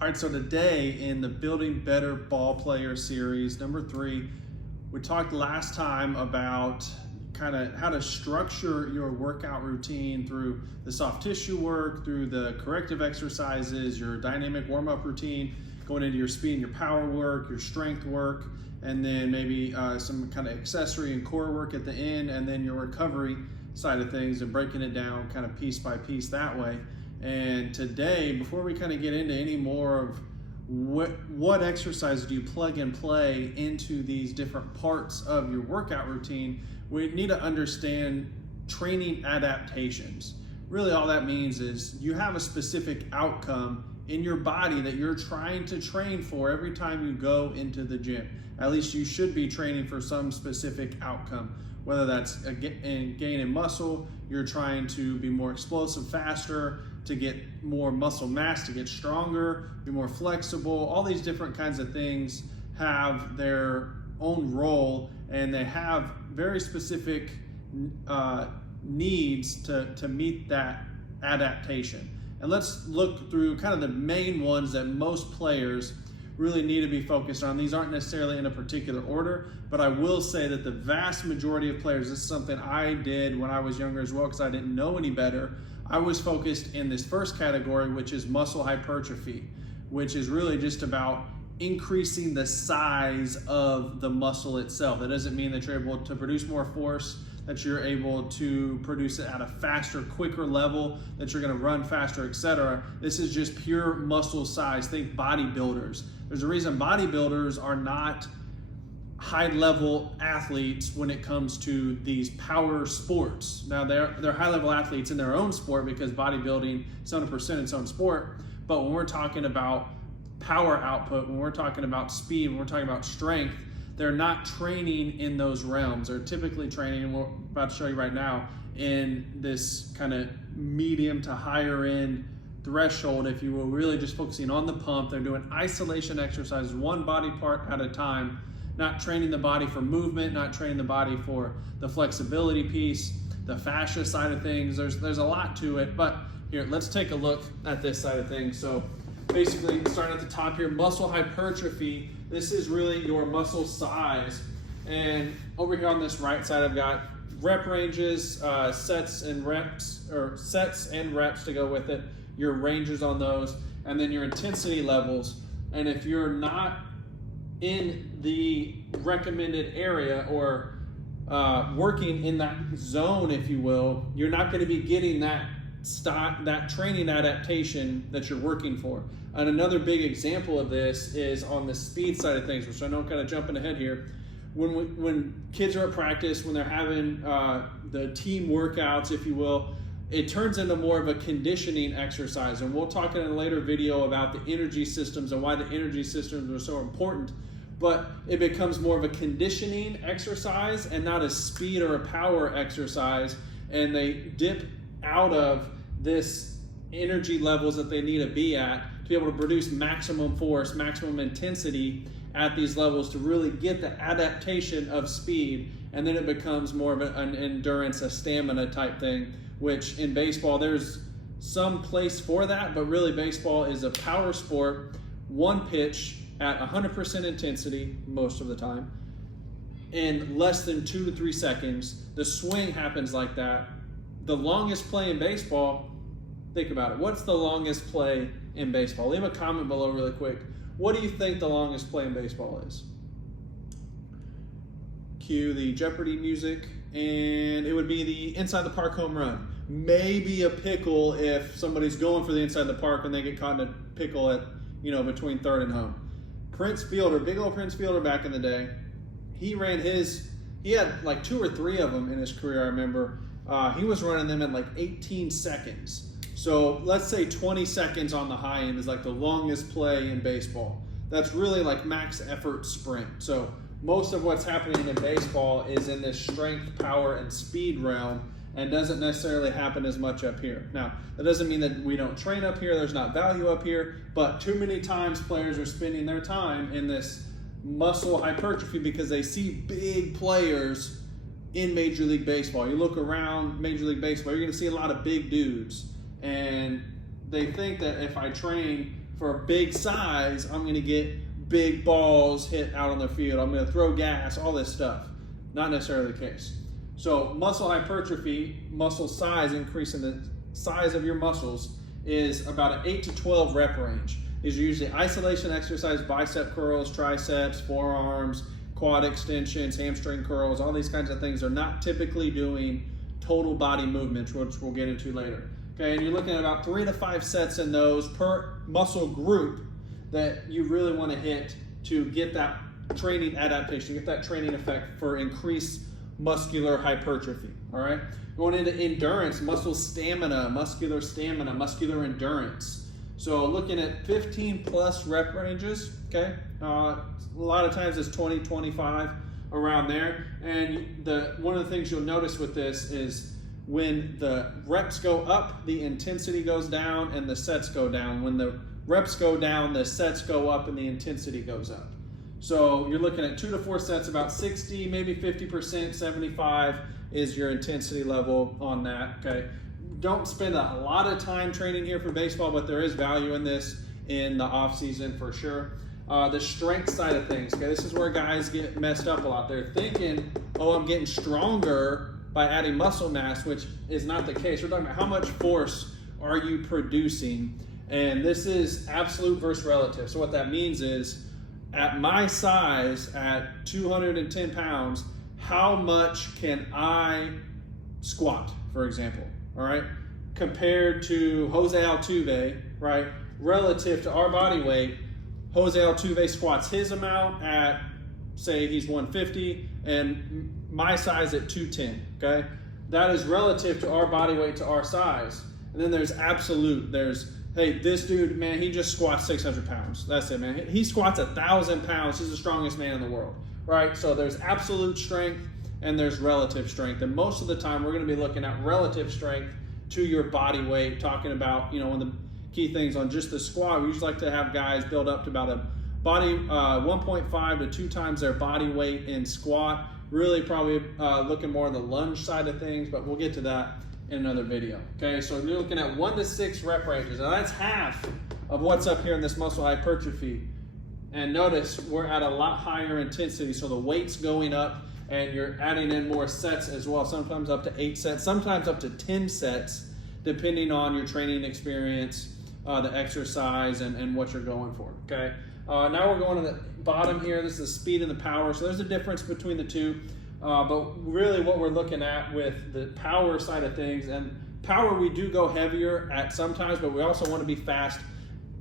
All right, so today in the Building Better Ball Player series, number 3, we talked last time about kind of how to structure your workout routine through the soft tissue work, through the corrective exercises, your dynamic warm-up routine, going into your speed and your power work, your strength work, and then maybe some kind of accessory and core work at the end, and then your recovery side of things and breaking it down kind of piece by piece that way. And today, before we kind of get into any more of what exercise do you plug and play into these different parts of your workout routine, we need to understand training adaptations. Really all that means is you have a specific outcome in your body that you're trying to train for every time you go into the gym. At least you should be training for some specific outcome, whether that's a gain in muscle, you're trying to be more explosive faster, to get more muscle mass, to get stronger, be more flexible. All these different kinds of things have their own role, and they have very specific needs to meet that adaptation. And let's look through kind of the main ones that most players really need to be focused on. These aren't necessarily in a particular order, but I will say that the vast majority of players, this is something I did when I was younger as well because I didn't know any better. I was focused in this first category, which is muscle hypertrophy, which is really just about increasing the size of the muscle itself. That doesn't mean that you're able to produce more force, that you're able to produce it at a faster, quicker level, that you're gonna run faster, etc. This is just pure muscle size. Think bodybuilders. There's a reason bodybuilders are not high-level athletes when it comes to these power sports. Now they're high-level athletes in their own sport because bodybuilding is 100% its own sport. But when we're talking about power output, when we're talking about speed, when we're talking about strength, they're not training in those realms. They're typically training, and we're about to show you right now, in this kind of medium to higher end threshold, if you will, really just focusing on the pump. They're doing isolation exercises, one body part at a time, not training the body for movement, not training the body for the flexibility piece, the fascia side of things. There's a lot to it, but here, let's take a look at this side of things. So basically, starting at the top here, muscle hypertrophy. This is really your muscle size. And over here on this right side, I've got rep ranges, sets and reps to go with it, your ranges on those, and then your intensity levels. And if you're not in the recommended area or working in that zone, if you will, you're not going to be getting that training adaptation that you're working for. And another big example of this is on the speed side of things, which I know I'm kind of jumping ahead here. When kids are at practice, when they're having the team workouts, if you will, it turns into more of a conditioning exercise. And we'll talk in a later video about the energy systems and why the energy systems are so important. But it becomes more of a conditioning exercise and not a speed or a power exercise. And they dip out of this energy levels that they need to be at to be able to produce maximum force, maximum intensity at these levels to really get the adaptation of speed. And then it becomes more of an endurance, a stamina type thing, which in baseball, there's some place for that, but really baseball is a power sport, one pitch at 100% intensity most of the time, in less than 2 to 3 seconds. The swing happens like that. The longest play in baseball, think about it. What's the longest play in baseball? Leave a comment below really quick. What do you think the longest play in baseball is? Cue the Jeopardy music, and it would be the inside the park home run. Maybe a pickle if somebody's going for the inside the park and they get caught in a pickle at, between third and home. Prince Fielder, big old Prince Fielder back in the day, he had like 2 or 3 of them in his career, I remember. He was running them in like 18 seconds. So let's say 20 seconds on the high end is like the longest play in baseball. That's really like max effort sprint. So most of what's happening in baseball is in this strength, power, and speed realm, and doesn't necessarily happen as much up here. Now, that doesn't mean that we don't train up here, there's not value up here, but too many times players are spending their time in this muscle hypertrophy because they see big players in Major League Baseball. You look around Major League Baseball, you're gonna see a lot of big dudes, and they think that if I train for a big size, I'm going to get big balls hit out on the field. I'm going to throw gas, all this stuff. Not necessarily the case. So muscle hypertrophy, muscle size, increasing the size of your muscles, is about an 8 to 12 rep range. These are usually isolation exercise, bicep curls, triceps, forearms, quad extensions, hamstring curls, all these kinds of things. They're not typically doing total body movements, which we'll get into later. Okay, and you're looking at about 3 to 5 sets in those per muscle group that you really want to hit to get that training adaptation, get that training effect for increased muscular hypertrophy. All right, going into endurance, muscle stamina, muscular endurance. So looking at 15 plus rep ranges. Okay, a lot of times it's 20, 25 around there. And one of the things you'll notice with this is when the reps go up, the intensity goes down and the sets go down. When the reps go down, the sets go up and the intensity goes up. So you're looking at 2 to 4 sets, about 60, maybe 50%, 75 is your intensity level on that. Okay, don't spend a lot of time training here for baseball, but there is value in this in the off season for sure. The strength side of things, okay, this is where guys get messed up a lot. They're thinking, oh, I'm getting stronger by adding muscle mass, which is not the case. We're talking about how much force are you producing, and this is absolute versus relative. So what that means is, at my size, at 210 pounds, how much can I squat, for example, all right, compared to Jose Altuve, right, relative to our body weight. Jose Altuve squats his amount at, say he's 150, and my size at 210, okay? That is relative to our body weight to our size. And then there's absolute. There's, hey, this dude, man, he just squats 600 pounds. That's it, man. He squats 1,000 pounds. He's the strongest man in the world, right? So there's absolute strength and there's relative strength. And most of the time we're going to be looking at relative strength to your body weight, talking about, one of the key things on just the squat. We usually like to have guys build up to about a body 1.5 to 2 times their body weight in squat. Really probably looking more on the lunge side of things, but we'll get to that in another video. Okay, so you're looking at 1 to 6 rep ranges. Now that's half of what's up here in this muscle hypertrophy. And notice we're at a lot higher intensity, so the weight's going up and you're adding in more sets as well, sometimes up to 8 sets, sometimes up to 10 sets, depending on your training experience, the exercise, and what you're going for, okay? Now we're going to the bottom here. This is speed and the power. So there's a difference between the two. But really what we're looking at with the power side of things, and power we do go heavier at sometimes, but we also want to be fast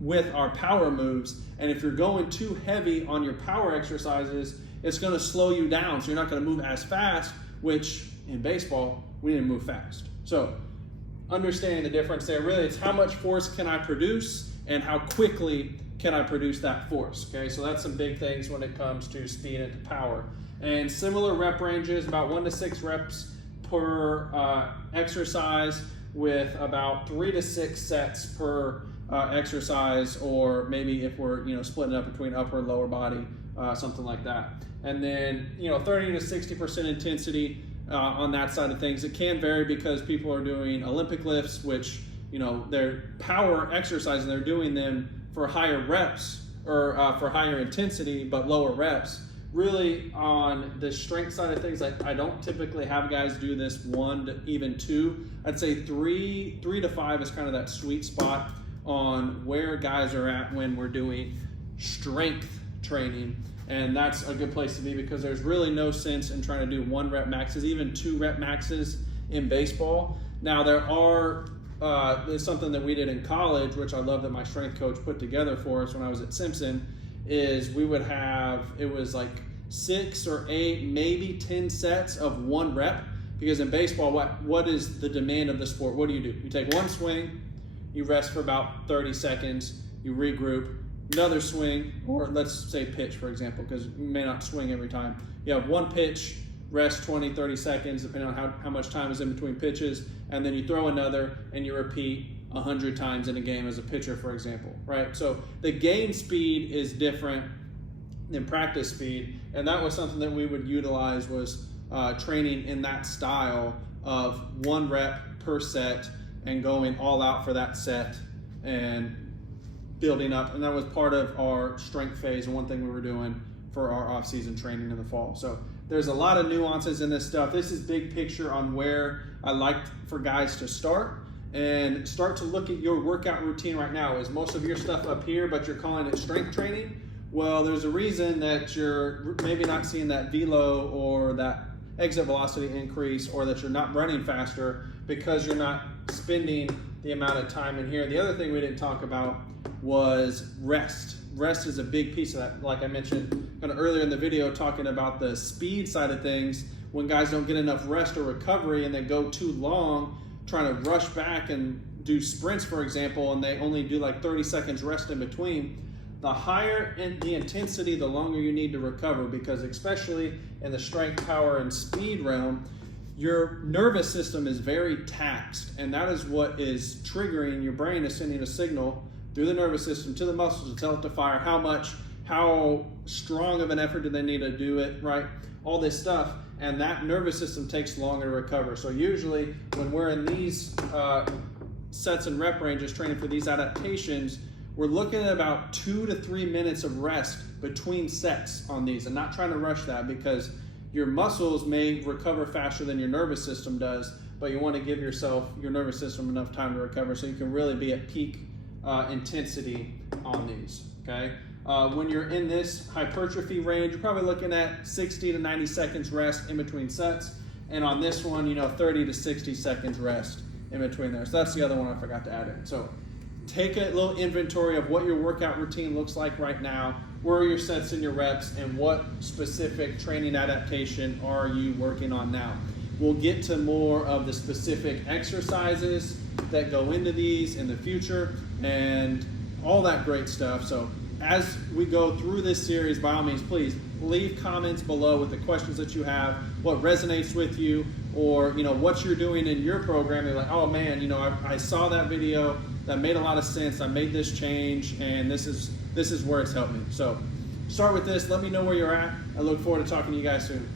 with our power moves. And if you're going too heavy on your power exercises, it's going to slow you down. So you're not going to move as fast, which in baseball, we need to move fast. So understanding the difference there, really it's how much force can I produce and how quickly can I produce that force, okay? So that's some big things when it comes to speed and to power. And similar rep ranges, about 1 to 6 reps per exercise, with about 3 to 6 sets per exercise, or maybe if we're splitting it up between upper and lower body, something like that. And then 30 to 60% intensity on that side of things. It can vary because people are doing Olympic lifts, which they're power exercises, and they're doing them for higher reps or for higher intensity but lower reps. Really on the strength side of things, I don't typically have guys do this 1 to even 2. I'd say 3 to 5 is kind of that sweet spot on where guys are at when we're doing strength training. And that's a good place to be, because there's really no sense in trying to do 1 rep maxes, even 2 rep maxes in baseball. Now there's something that we did in college, which I love that my strength coach put together for us when I was at Simpson, is we would have, it was like 6 or 8, maybe 10 sets of 1 rep, because in baseball, what is the demand of the sport? What do? You take 1 swing, you rest for about 30 seconds, you regroup, another swing, or let's say pitch, for example, because you may not swing every time. You have 1 pitch, rest 20, 30 seconds, depending on how much time is in between pitches, and then you throw another, and you repeat 100 times in a game as a pitcher, for example, right? So the game speed is different than practice speed, and that was something that we would utilize, was training in that style of 1 rep per set and going all out for that set, and building up, and that was part of our strength phase and one thing we were doing for our off-season training in the fall. So there's a lot of nuances in this stuff. This is big picture on where I like for guys to start, and start to look at your workout routine right now. Is most of your stuff up here, but you're calling it strength training? Well, there's a reason that you're maybe not seeing that velo or that exit velocity increase, or that you're not running faster, because you're not spending the amount of time in here. The other thing we didn't talk about was rest. Rest is a big piece of that. Like I mentioned kind of earlier in the video, talking about the speed side of things, when guys don't get enough rest or recovery and they go too long trying to rush back and do sprints, for example, and they only do like 30 seconds rest in between, the higher in the intensity, the longer you need to recover, because especially in the strength, power, and speed realm, your nervous system is very taxed, and that is what is triggering. Your brain is sending a signal through the nervous system to the muscles to tell it to fire how strong of an effort do they need to do it, right? All this stuff, and that nervous system takes longer to recover. So usually when we're in these sets and rep ranges training for these adaptations, we're looking at about 2 to 3 minutes of rest between sets on these, and not trying to rush that, because your muscles may recover faster than your nervous system does, but you want to give your nervous system enough time to recover so you can really be at peak intensity on these, okay? When you're in this hypertrophy range, you're probably looking at 60 to 90 seconds rest in between sets, and on this one, 30 to 60 seconds rest in between there. So that's the other one I forgot to add in. So take a little inventory of what your workout routine looks like right now, where are your sets and your reps, and what specific training adaptation are you working on now. We'll get to more of the specific exercises that go into these in the future and all that great stuff. So as we go through this series, by all means, please leave comments below with the questions that you have, what resonates with you, or what you're doing in your program. You're like, oh man, I saw that video, that made a lot of sense, I made this change, and this is where it's helped me. So start with this, let me know where you're at. I look forward to talking to you guys soon.